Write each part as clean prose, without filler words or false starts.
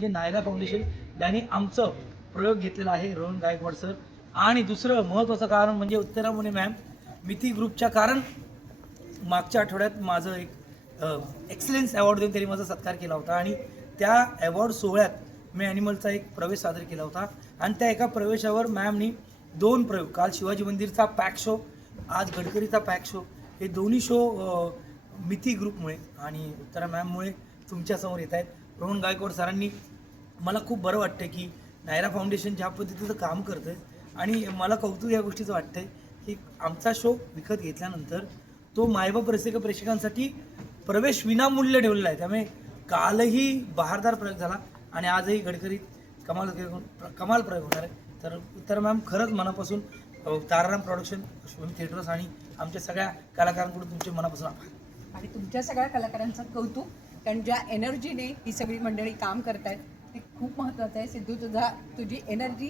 म्हणजे नायरा फाउंडेशन यांनी आमचं प्रयोग घेतलेला आहे, रोहन गायकवाड सर. आणि दुसरं महत्त्वाचं कारण म्हणजे उत्तरा मुने मॅम मिती ग्रुपच्या, कारण मागच्या आठवड्यात माझं एक एक्सलन्स अवॉर्ड देऊन त्यांनी माझा सत्कार केला होता आणि त्या अवॉर्ड सोहळ्यात मी ॲनिमलचा एक प्रवेश सादर केला होता. आणि त्या एका प्रवेशावर मॅमनी 2 प्रयोग, काल शिवाजी मंदिरचा पॅक शो, आज गडकरीचा पॅक शो, हे दोन्ही शो मिती ग्रुपमुळे आणि उत्तरा मॅममुळे तुमच्यासमोर येत आहेत. रोहन गायकवाड सरांनी मला खूप बरं वाटतं की नायरा फाउंडेशन ज्या पद्धतीचं काम करतं आणि मला कौतुक या गोष्टीचं वाटतं की आमचा शो विकत घेतल्यानंतर तो मायबाप प्रेक्षकांसाठी प्रवेश विनामूल्य ठेवलेला आहे. त्यामुळे कालही बहारदार प्रयोग झाला आणि आजही गडकरीत कमाल प्रयोग होणार आहे. तर मॅम खरंच मनापासून ताराराम प्रोडक्शन, शिवम थिएटर्स आणि आमच्या सगळ्या कलाकारांकडून तुमचे मनापासून आभार. आणि तुमच्या सगळ्या कलाकारांचं कौतुक, कारण ज्या एनर्जीने ही सगळी मंडळी काम करतायत ते खूप महत्त्वाचं आहे. सिद्धू, तुझी एनर्जी,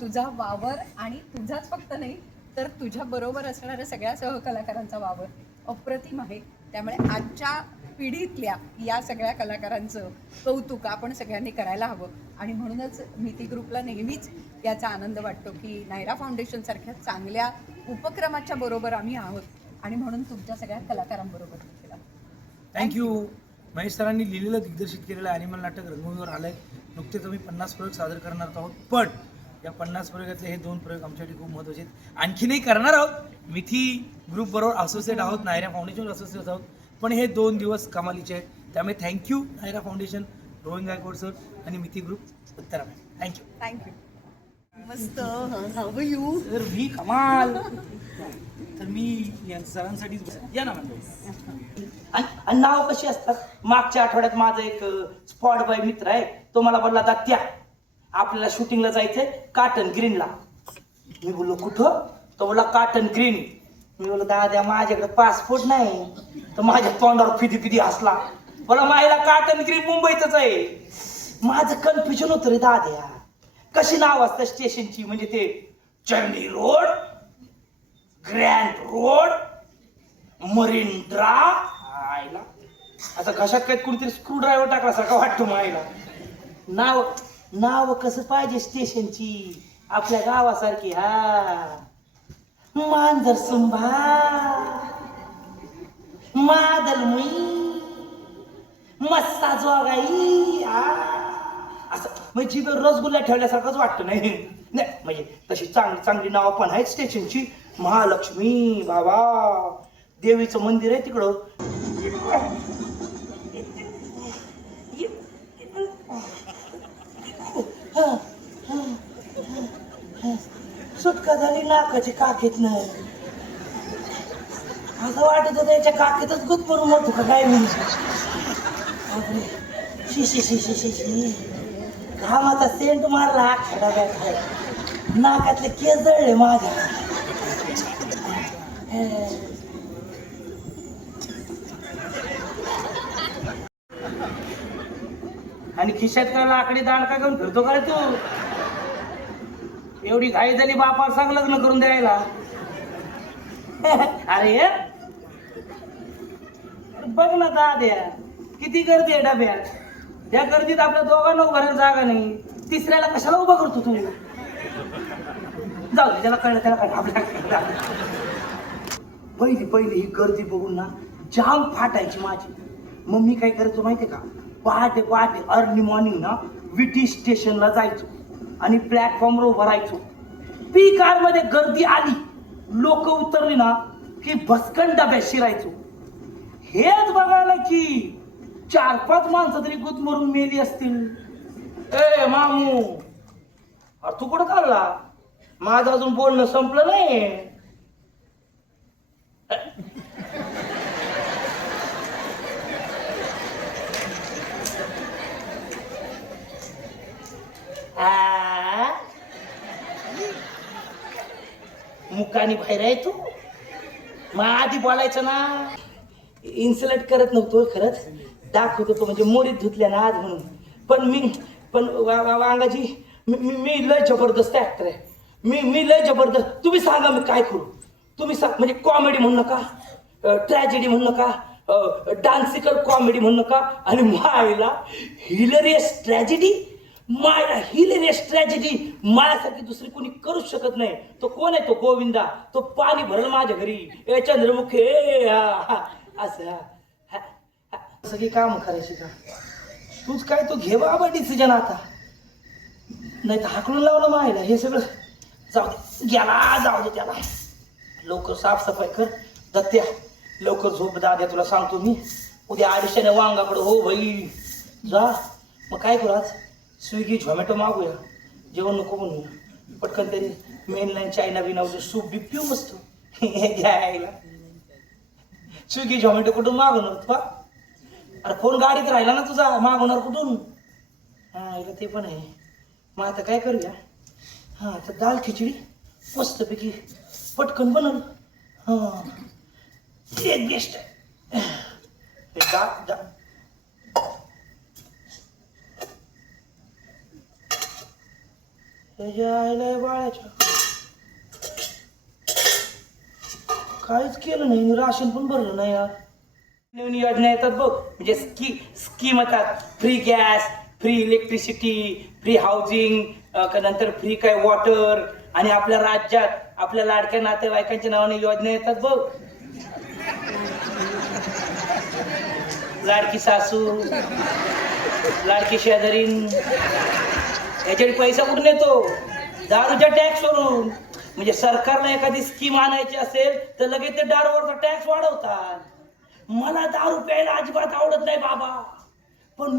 तुझा वावर आणि तुझाच फक्त नाही तर तुझ्या बरोबर असणाऱ्या सगळ्या सहकलाकारांचा वावर अप्रतिम आहे. त्यामुळे आजच्या पिढीतल्या या सगळ्या कलाकारांचं कौतुक आपण सगळ्यांनी करायला हवं. आणि म्हणूनच मिती ग्रुपला नेहमीच याचा आनंद वाटतो की नायरा फाउंडेशनसारख्या चांगल्या उपक्रमाच्या बरोबर आम्ही आहोत आणि म्हणून तुमच्या सगळ्या कलाकारांबरोबर केला. थँक्यू. महेश सरांनी लिहिलेलं, दिग्दर्शित केलेलं ॲनिमल नाटक रंगभूमीवर आलं आहे. नुकतेच आम्ही 50 प्रयोग सादर करणार आहोत, पण या 50 प्रयोगातले हे 2 प्रयोग आमच्यासाठी खूप महत्त्वाचे आहेत. आणखीनही करणार आहोत, मिथी ग्रुपबरोबर असोसिएट आहोत, नायरा फाउंडेशन असोसिएट आहोत, पण हे 2 दिवस कमालीचे आहेत. त्यामुळे thank you Naira foundation, Rohan Gaikwad sir आणि Mithi group, Uttara ma'am. Thank you. मस्त. हाव यू तर मी कमाल. तर मी या सरांसाठीच या ना म्हणतो. आणि नाव कशी असतात. मागच्या आठवड्यात माझा एक स्पॉट बॉय मित्र आहे, तो मला बोलला त्या आपल्याला शूटिंगला जायचंय काटन ग्रीनला. मी बोललो कुठं. तो बोलला काटन ग्रीन. मी बोललो दादा माझ्याकडे पासपोर्ट नाही. तर माझ्या तोंडावर फिदी हसला, बोला मायला काटन ग्रीन मुंबईतच आहे. माझं कन्फ्युजन होतं रे दाद्या, कशी नाव असतं स्टेशनची, म्हणजे ते Charni road, grand road, marine drive. आईला आता कशात काय कुणीतरी स्क्रू ड्रायव्हर टाकल्यासारखा वाटतो मायला. नाव कसं पाहिजे स्टेशनची आपल्या गावासारखी. हा मांजर सुंभा, मादलमुई, मस्सा जोगाई, असं म्हणजे रसगुल्ला ठेवल्यासारखंच वाटतं. नाही म्हणजे तशी चांगली नाव पण आहेत स्टेशनची. महालक्ष्मी बाबा, देवीचं मंदिर आहे तिकडं. सुटका झाली नाकाची काखेत नाही. असं वाटत होतं याच्या काखेतच गुदमरून मरतो का काय. मी शी घामाचा सेंट मारला आखा डब्यात, नाकातले केस जळले माझ्या. आणि खिशात का लाकडी दांडका घेऊन फिरतो काय तू. एवढी घाई झाली बापाला सांग लग्न करून द्यायला. अरे बघ ना दाद्या किती गर्दी आहे डब्यात. त्या गर्दीत आपल्या दोघांना उभारायला जागा नाही, तिसऱ्याला कशाला उभा करतो तू. जाऊ दे, त्याला कळलं आपल्या. पहिली ही गर्दी बघून ना जाम फाटायची माझी. मग मी काय करायचो माहितीये का, पहाटे अर्ली मॉर्निंग ना विटी स्टेशनला जायचो आणि प्लॅटफॉर्मवर उभं राहायचो. पी कार मध्ये गर्दी आली, लोक उतरली ना की भस्कन डब्यात शिरायचो. हेच बघायला की 4-5 माणसं तरी गुदमरून मेली असतील. ए मामू, अरे तू कुठं चालला. माझं अजून बोलणं संपलं नाही. मुकानी बाहेर आहे तू. मग आधी बोलायचं ना. इन्सल्ट करत नव्हतो, खरंच दाखवत होतो म्हणजे मोरीत धुतल्या ना आज म्हणून. पण वांगाजी मी लय जबरदस्त ऍक्टर आहे. मी लय जबरदस्त. तुम्ही सांगा मी काय करू. तुम्ही म्हणजे कॉमेडी म्हणू नका, ट्रॅजेडी म्हणू नका, डान्सिकल कॉमेडी म्हणू नका आणि मायला हिलरियस ट्रॅजेडी. मायला हिलरियस ट्रॅजेडी मायासारखी दुसरी कोणी करूच शकत नाही. तो कोण आहे? तो गोविंदा. तो पाणी भरल माझ्या घरी. ए चंद्रमुखे असं सगळी काम करायची का? तूच काय तो घे बाबा डिसिजन आता, नाही तर हाकलून लावलं मायला. हे सगळं जाऊ दे, गेला जाऊ दे त्याला. लवकर साफसफाई कर दत्त्या, लवकर झोप दाद्या. तुला सांगतो मी उद्या आयुष्याने वांगाकडं हो भाई जा. मग काय करू आज? स्विगी झोमॅटो मागूया. जेवण नको म्हणूया पटकन तरी. मेन लाईन चायना बिना सूप बी पिऊ मस्त घ्यायला. स्विगी झोमॅटो कुठून मागवणार पा? अरे फोन गाडीत राहिला ना तुझा, मागवणार कुठून? हा इला ते पण आहे. मग आता काय करूया? हा आता दाल खिचडी मस्तपैकी पटकन बनल. हा एक बेस्ट आहे. बाळाच्या काहीच केलं नाही, राशन पण भरलं नाही यार. नवीन योजना येतात बघ, म्हणजे स्कीम येतात. Free gas, free electricity, free housing, नंतर फ्री काय वॉटर. आणि आपल्या राज्यात आपल्या लाडक्या नातेवाईकांच्या नावाने योजना येतात बघ. लाडकी सासू, लाडकी शेजारीन. याच्यासाठी पैसा कुठून येतो? दारूच्या टॅक्स वरून. म्हणजे सरकारला एखादी स्कीम आणायची असेल तर लगेच ते दारूवरचा टॅक्स वाढवतात. मला दारू प्यायला अजिबात आवडत नाही बाबा, पण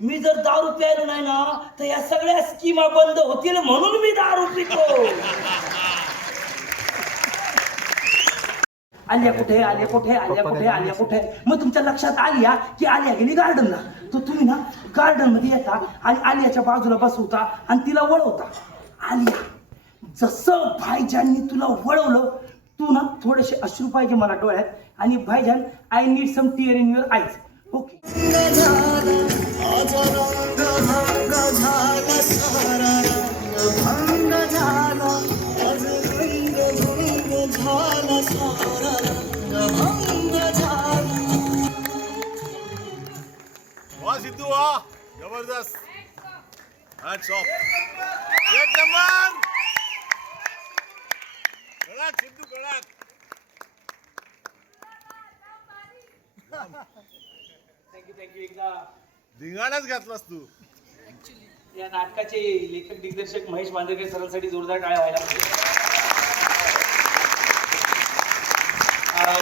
मी जर दारू प्यायलो नाही ना तर या सगळ्या स्कीमा बंद होतील म्हणून मी दारू पितो. आलिया कुठे? आलिया कुठे? आलिया कुठे? आलिया कुठे? मग तुमच्या लक्षात आलिया की आलिया गेली गार्डनला. तर तुम्ही ना गार्डन मध्ये येता आणि आलियाच्या बाजूला बसवता आणि तिला वळवता. आलिया जसं भाईजाननी तुला वळवलं, तू ना थोडेसे अश्रू पाहिजे मला डोळ्यात. आणि भाईजान I need some tear in your eyes. Okay. वाह सिद्धू वाह, जबरदस्त. Hats off. एक नंबर. कड़ाक सिद्धू कड़ाक. थँक्यू. एकदा धिंगाणाच घातलास तू. या नाटकाचे लेखक दिग्दर्शक महेश मांजरेकर सरांसाठी जोरदार टाळ्या व्हायला पाहिजे.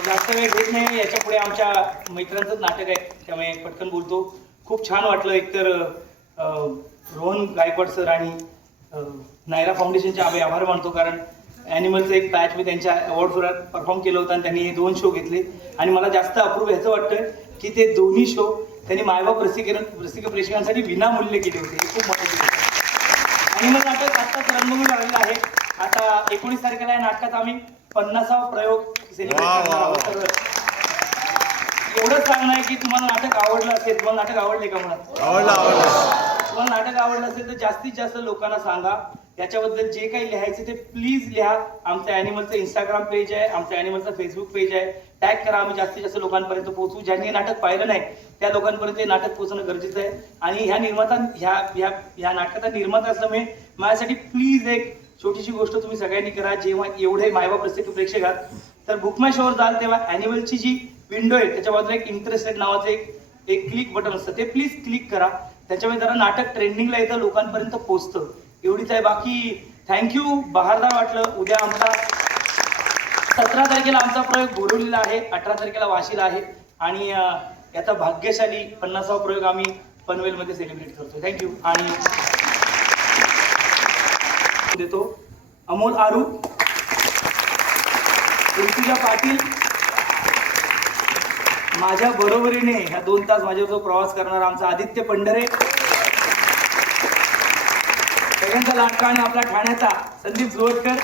जास्त वेळ घेत नाही, याच्या पुढे आमच्या मित्रांचंच नाटक आहे त्यामुळे पटकन बोलतो. खूप छान वाटलं. एकतर रोहन गायकवाड सर आणि नायरा फाउंडेशनचे आभार मानतो, कारण ॲनिमलचं एक बॅच मी त्यांच्या अवॉर्ड फेअरात परफॉर्म केलं होतं आणि त्यांनी हे 2 शो घेतले. आणि मला जास्त अप्रूव्ह ह्याचं वाटतं की ते दोन्ही शो त्यांनी मायबाप रसिक प्रेक्षकांसाठी विनामूल्य केले होते. हे खूप महत्त्वाचं होतं. ॲनिमल नाटक आत्ताच रंगभूमी लागलेलं आहे. आता 19 तारखेला या नाटकात आम्ही 50वा प्रयोग सेलिब्रेट करणार आहोत. तर एवढंच सांगणं आहे की तुम्हाला नाटक आवडलं असेल. तुम्हाला नाटक आवडले का? म्हणा तुम्हाला नाटक आवडलं असेल तर जास्तीत जास्त लोकांना सांगा. याच्याबद्दल जे काही लिहायचं ते प्लीज लिहा. आमचं ॲनिमलचं इंस्टाग्राम पेज आहे, आमचं ॲनिमलचं फेसबुक पेज आहे. टॅग करा. आम्ही जास्तीत जास्त लोकांपर्यंत पोहोचू. ज्यांनी हे नाटक पाहिलं नाही त्या लोकांपर्यंत हे नाटक पोहोचणं गरजेचं आहे. आणि ह्या नाटकाचा निर्माता असल्यामुळे माझ्यासाठी प्लीज एक छोटीशी गोष्ट तुम्ही सगळ्यांनी करा. जेव्हा एवढे मायबाप रसिक प्रेक्षक आहात तर बुक माय शोवर जाल तेव्हा ॲनिमलची जी विंडो आहे त्याच्या बाजूला एक इंटरेस्टेड नावाचं एक क्लिक बटन असतं, ते प्लीज क्लिक करा. त्याच्यामुळे जरा नाटक ट्रेंडिंगला येतं, लोकांपर्यंत पोहोचतं. एवढीच आहे. बाकी थँक्यू. बहारदार वाटलं. उद्या आमचा 17 तारखेला आमचा प्रयोग बोरिवलीला आहे, 18 तारखेला वाशीला आहे आणि याचा भाग्यशाली 50वा प्रयोग आम्ही पनवेलमध्ये सेलिब्रेट करतो. थँक्यू. आणि देतो अमोल आरू, ऋतुजा पाटील, माझ्या बरोबरीने ह्या 2 तास माझ्यासोबत प्रवास करणार आमचा आदित्य पंढरे, सगळ्यांचा लाडका आणि आपला ठाण्याचा संदीप जोडकर,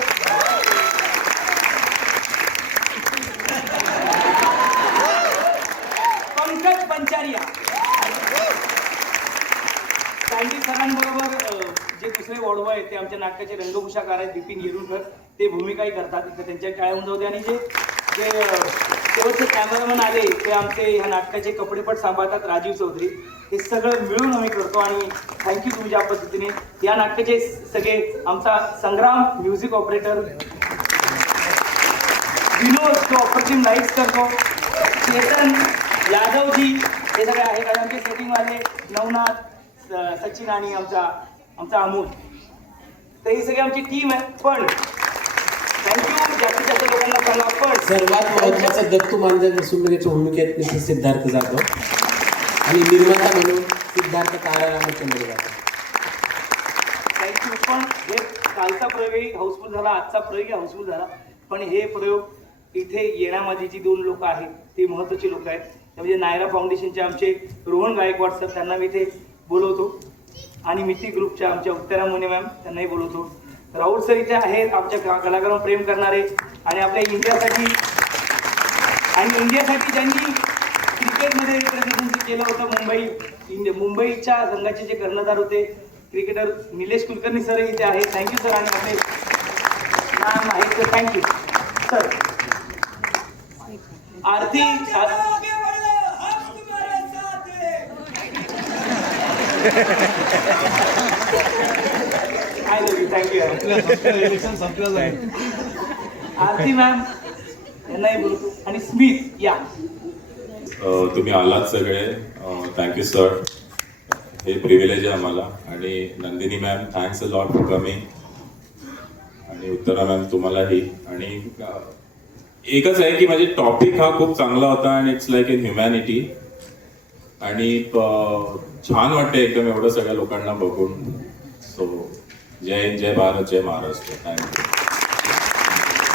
पंकज पंचारिया, सँडी सरांबरोबर जे दुसरे वॉर्डबॉय आहेत ते आमच्या नाटकाचे रंगभूषाकार आहेत, बिपिन येरुळकर, ते भूमिकाही करतात. इथं त्यांच्या टाळ्या होऊन जाऊ दे. आणि जे जे शेवटचे कॅमेरामॅन आले ते आमचे ह्या नाटकाचे कपडेपट सांभाळतात राजीव चौधरी. हे सगळं मिळून आम्ही करतो आणि थँक्यू तुम्ही ज्या पद्धतीने या नाटकाचे सगळे आमचा संग्राम म्युझिक ऑपरेटर, विनोद जो ऑपरेटिंग लाईट्स करतो, चेतन यादवजी हे सगळे आहेत आणि आमचे सेटिंगवाले नवनाथ, सचिन आणि आमचा अमोल. तर ही सगळी आमची टीम आहे. पण थँक्यू जास्तीत जास्त लोकांना सांगा. पण सर्वात महत्वाचा दत्तू मांजर सुंदरीच्या भूमिकेत मिस्टर सिद्धार्थ जाधव आणि निर्माता म्हणून सिद्धार्थ रामचंद्र जाधव. थँक्यू. पण हे कालचा प्रयोगही हाऊसफुल झाला, आजचा प्रयोगही हाऊसफुल झाला. पण हे प्रयोग इथे येण्यामध्ये जी 2 लोक आहेत ती महत्त्वाची लोक आहेत. म्हणजे नायरा फाउंडेशनचे आमचे रोहन गायकवाड सर, त्यांना मी इथे बोलवतो आणि मिती ग्रुपच्या आमच्या उत्तरा मोने मॅम त्यांनाही बोलवतो. राहुल सर इथे आहेत आमच्या कलाकारांवर प्रेम करणारे आणि आपल्या इंडियासाठी ज्यांनी क्रिकेटमध्ये रिप्रेझेंटेशन केलं होतं. मुंबईच्या संघाचे जे कर्णधार होते क्रिकेटर निलेश कुलकर्णी सर इथे आहेत. Thank you sir. आणि आपले मॅम आहेत तर thank you sir. Aarti I love you. Thank you. Aarti ma'am यांनाही बोलतो आणि स्मिथ या. तुम्ही आलात सगळे, थँक्यू सर. हे प्रिव्हिलेज आहे आम्हाला. आणि Nandini ma'am thanks a lot for coming. आणि उत्तरा मॅम तुम्हालाही. आणि एकच आहे की माझे टॉपिक हा खूप चांगला होता आणि इट्स लाईक इन ह्युमॅनिटी. आणि छान वाटते एकदम एवढं सगळ्या लोकांना बघून. सो जय हिंद, जय भारत, जय महाराष्ट्र. थँक्यू.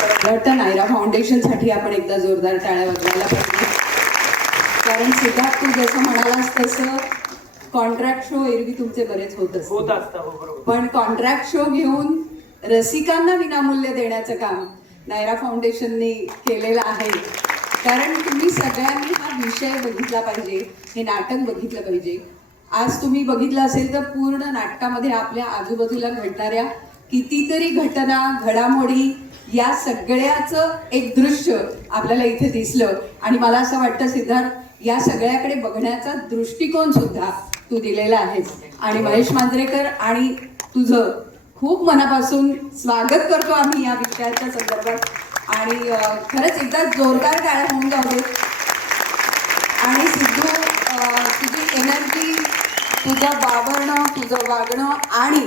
मला वाटतं नायरा फाउंडेशनसाठी आपण एकदा जोरदार टाळ्या वाजवायला पाहिजे. कारण सिद्धार्थ तू जसं म्हणालास तसं कॉन्ट्रॅक्ट शो एरवी तुमचे बरेच होत असतं. हो बरोबर. पण कॉन्ट्रॅक्ट शो घेऊन रसिकांना विनामूल्य देण्याचं काम नायरा फाउंडेशनने केलेलं आहे. कारण तुम्ही सगळ्यांनी हा विषय बघितला पाहिजे, हे नाटक बघितलं पाहिजे. आज तुम्ही बघितलं असेल तर पूर्ण नाटकामध्ये आपल्या आजूबाजूला घडणाऱ्या कितीतरी घटना, घडामोडी या सगळ्याचं एक दृश्य आपल्याला इथे दिसलं. आणि मला असं वाटतं सिद्धार्थ या सगळ्याकडे बघण्याचा दृष्टिकोन सुद्धा तू दिलेला आहेस. आणि महेश मांजरेकर आणि तुझं खूप मनापासून स्वागत करतो आम्ही या विषयाच्या संदर्भात. आणि खरंच एकदा जोरदार टाळ्या होऊन जाऊ दे. आणि सिद्धू, तुझी एनर्जी, तुझं वावरणं, तुझं वागणं आणि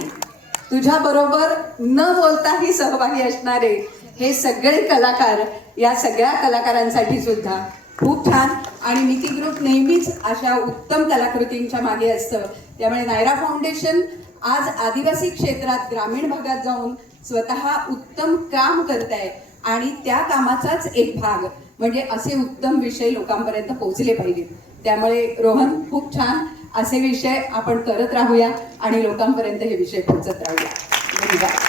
तुझ्याबरोबर न बोलताही सहभागी असणारे हे सगळे कलाकार, या सगळ्या कलाकारांसाठी सुद्धा खूप छान. आणि मिती ग्रुप नेहमीच अशा उत्तम कलाकृतींच्या मागे असतं. त्यामुळे नायरा फाउंडेशन आज आदिवासी क्षेत्रात, ग्रामीण भागात जाऊन स्वतः उत्तम काम करत आहे. आणि त्या कामाचाच एक भाग म्हणजे असे उत्तम विषय लोकांपर्यंत पोहोचले पाहिजेत. त्यामुळे रोहन, खूप छान असे विषय आपण करत राहूया आणि लोकांपर्यंत हे विषय पोहोचत राहूया. धन्यवाद.